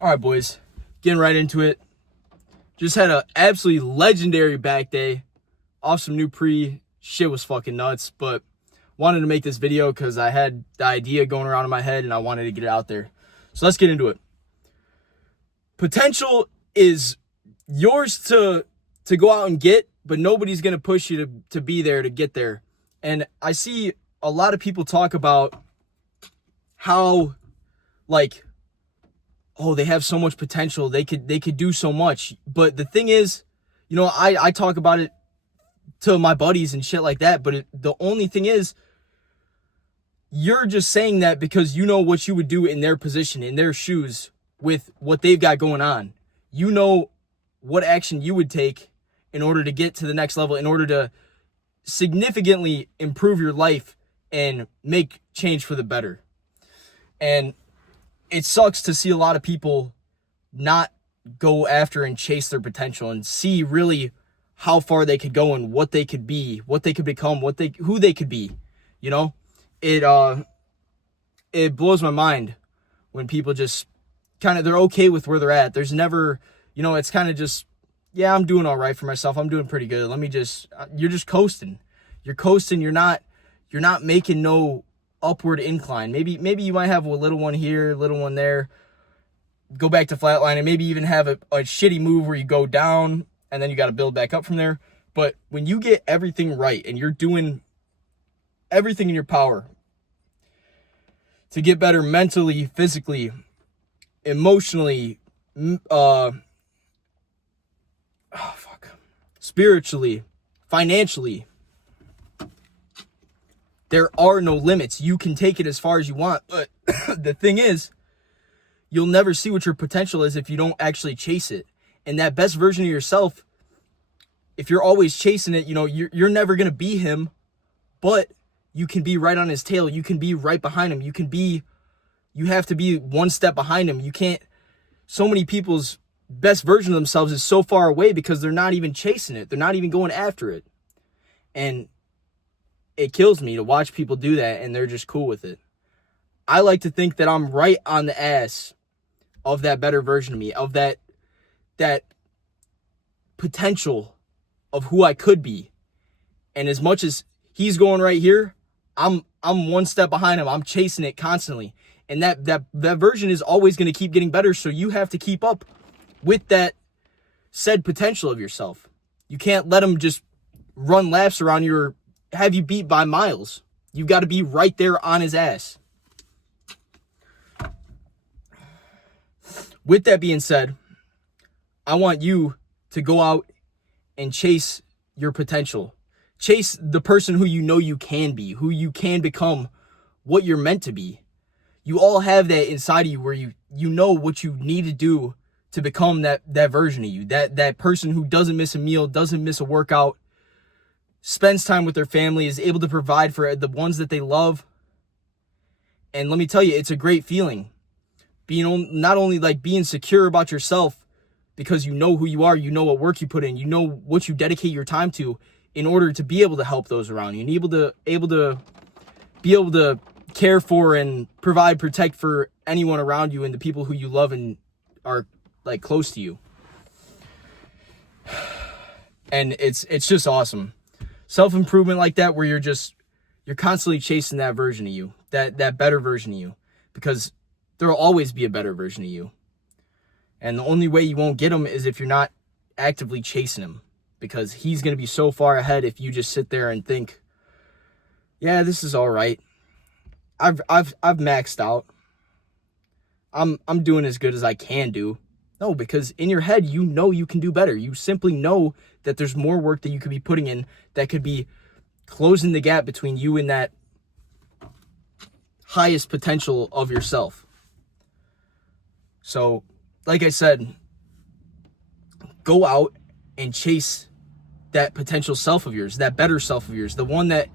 All right, boys, getting right into it. Just had an absolutely legendary back day off some new pre. Shit was fucking nuts, but wanted to make this video because I had the idea going around in my head and I wanted to get it out there. So let's get into it. Potential is yours to go out and get, but nobody's going to push you to be there to get there. And I see a lot of people talk about how, like, oh, they have so much potential. They could do so much. But the thing is, you know, I talk about it to my buddies and shit like that. But the only thing is, you're just saying that because you know what you would do in their position, in their shoes, with what they've got going on. You know what action you would take in order to get to the next level, in order to significantly improve your life and make change for the better. And it sucks to see a lot of people not go after and chase their potential and see really how far they could go and what they could be, what they could become, who they could be. You know, it blows my mind when people just kind of, they're okay with where they're at. There's never, you know, it's kind of just, yeah, I'm doing all right for myself. I'm doing pretty good. You're just coasting. You're coasting. You're not making no upward incline. Maybe you might have a little one here, little one there, go back to flatline, and maybe even have a shitty move where you go down and then you got to build back up from there. But when you get everything right and you're doing everything in your power to get better mentally, physically, emotionally, spiritually, financially, there are no limits. You can take it as far as you want. But the thing is, you'll never see what your potential is if you don't actually chase it. And that best version of yourself, if you're always chasing it, you know, you're never going to be him, but you can be right on his tail. You can be right behind him. You have to be one step behind him. You can't, so many people's best version of themselves is so far away because they're not even chasing it. They're not even going after it. And it kills me to watch people do that and they're just cool with it. I like to think that I'm right on the ass of that better version of me, of that potential of who I could be. And as much as he's going right here, I'm one step behind him. I'm chasing it constantly. And that version is always going to keep getting better. So you have to keep up with that said potential of yourself. You can't let him just run laps around you or have you beat by miles. You've got to be right there on his ass. With that being said, I want you to go out and chase your potential. Chase the person who you know you can be, who you can become, what you're meant to be. You all have that inside of you where you know what you need to do to become that version of you, that person who doesn't miss a meal, doesn't miss a workout, spends time with their family, is able to provide for the ones that they love. And let me tell you, it's a great feeling. Not only like being secure about yourself because you know who you are, you know what work you put in, you know what you dedicate your time to in order to be able to help those around you and be able to care for and provide, protect for anyone around you and the people who you love and are like close to you. And it's just awesome. Self-improvement like that, where you're constantly chasing that version of you, that better version of you, because there will always be a better version of you. And the only way you won't get him is if you're not actively chasing him, because he's going to be so far ahead if you just sit there and think, yeah, this is all right. I've maxed out. I'm doing as good as I can do. No, because in your head, you know you can do better. You simply know that there's more work that you could be putting in that could be closing the gap between you and that highest potential of yourself. So, like I said, go out and chase that potential self of yours, that better self of yours, the one that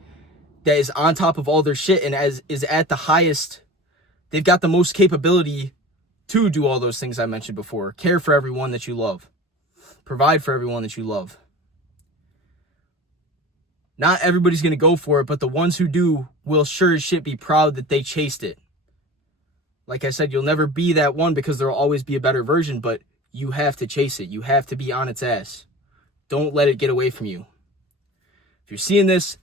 is on top of all their shit and is at the highest. They've got the most capability to do all those things I mentioned before. Care for everyone that you love. Provide for everyone that you love. Not everybody's going to go for it, but the ones who do will sure as shit be proud that they chased it. Like I said, you'll never be that one because there will always be a better version, but you have to chase it. You have to be on its ass. Don't let it get away from you. If you're seeing this,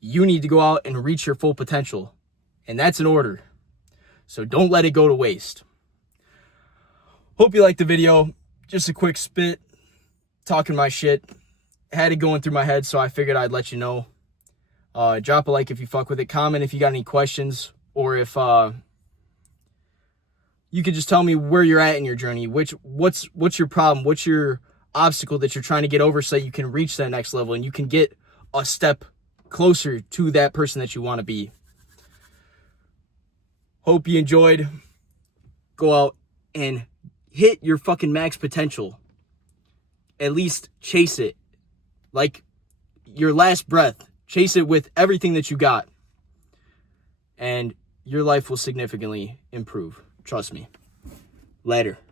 you need to go out and reach your full potential. And that's an order. So don't let it go to waste. Hope you liked the video. Just a quick spit, talking my shit. Had it going through my head, so I figured I'd let you know. Drop a like if you fuck with it. Comment if you got any questions, or if you could just tell me where you're at in your journey. What's your problem? What's your obstacle that you're trying to get over so you can reach that next level and you can get a step closer to that person that you want to be. Hope you enjoyed. Go out and hit your fucking max potential. At least chase it. Like your last breath. Chase it with everything that you got. And your life will significantly improve. Trust me. Later.